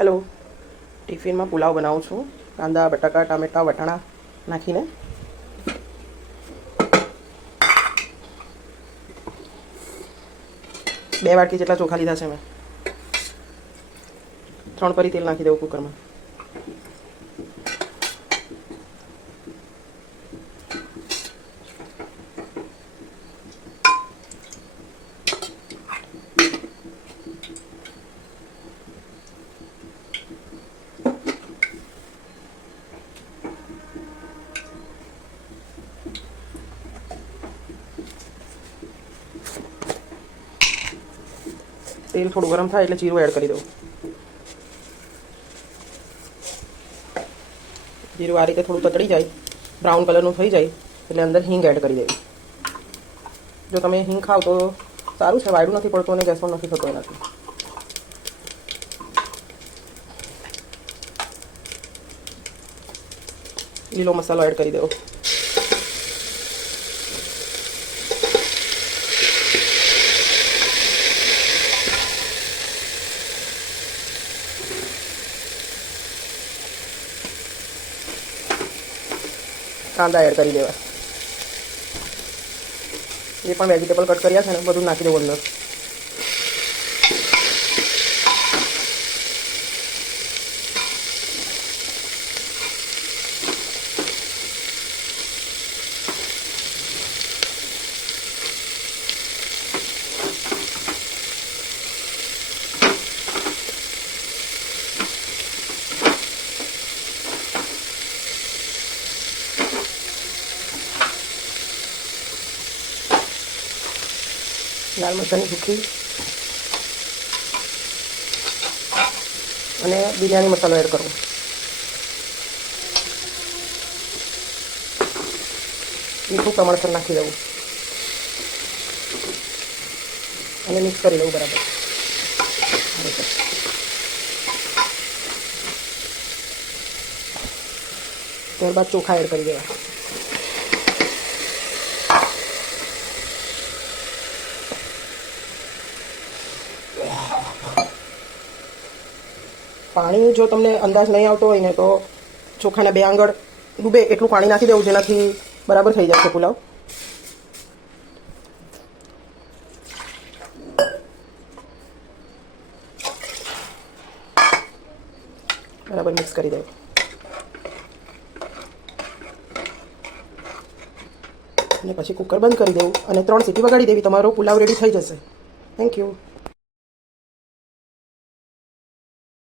Hello, ટિફિનમાં pulao બનાવું છું. કાંદા, બટાકા, ટામેટાં, વટાણા નાખીને. બે વાટકી જેટલા ચોખા લીધા છે મેં. 3 પરી તેલ નાખી દેવું કુકરમાં. તેલ થોડું ગરમ થાય એટલે જીરું એડ કરી દઉં. જીરું આ રીતે થોડું તતડી જાય, બ્રાઉન કલરનું થઈ જાય એટલે અંદર હિંગ એડ કરી દેવી. જો તમે હિંગ ખાવ તો સારું છે, વાયડું નથી પડતું અને ગેસ પણ નથી થતો એનાથી. લીલો મસાલો એડ કરી દેવો. કાંદા એડ કરી દેવા. જે પણ વેજીટેબલ કટ કર્યા છે ને બધું નાખી દેવું અંદર. લાલ મરચાંની ભૂકી અને બિરયાની મસાલો એડ કરવો. મીઠું પ્રમાણસર નાખી દેવું અને મિક્સ કરી દેવું બરાબર. ત્યારબાદ ચોખા એડ કરી દેવા. પાણી જો તમને અંદાજ નહીં આવતો હોય ને તો ચોખાના 2 આંગળ ડૂબે એટલું પાણી નાખી દેવું, જેનાથી બરાબર થઈ જશે પુલાવ. બરાબર મિક્સ કરી દેવું અને પછી કુકર બંધ કરી દેવું અને 3 સીટી વગાડી દેવી. તમારો પુલાવ રેડી થઈ જશે. Thank you.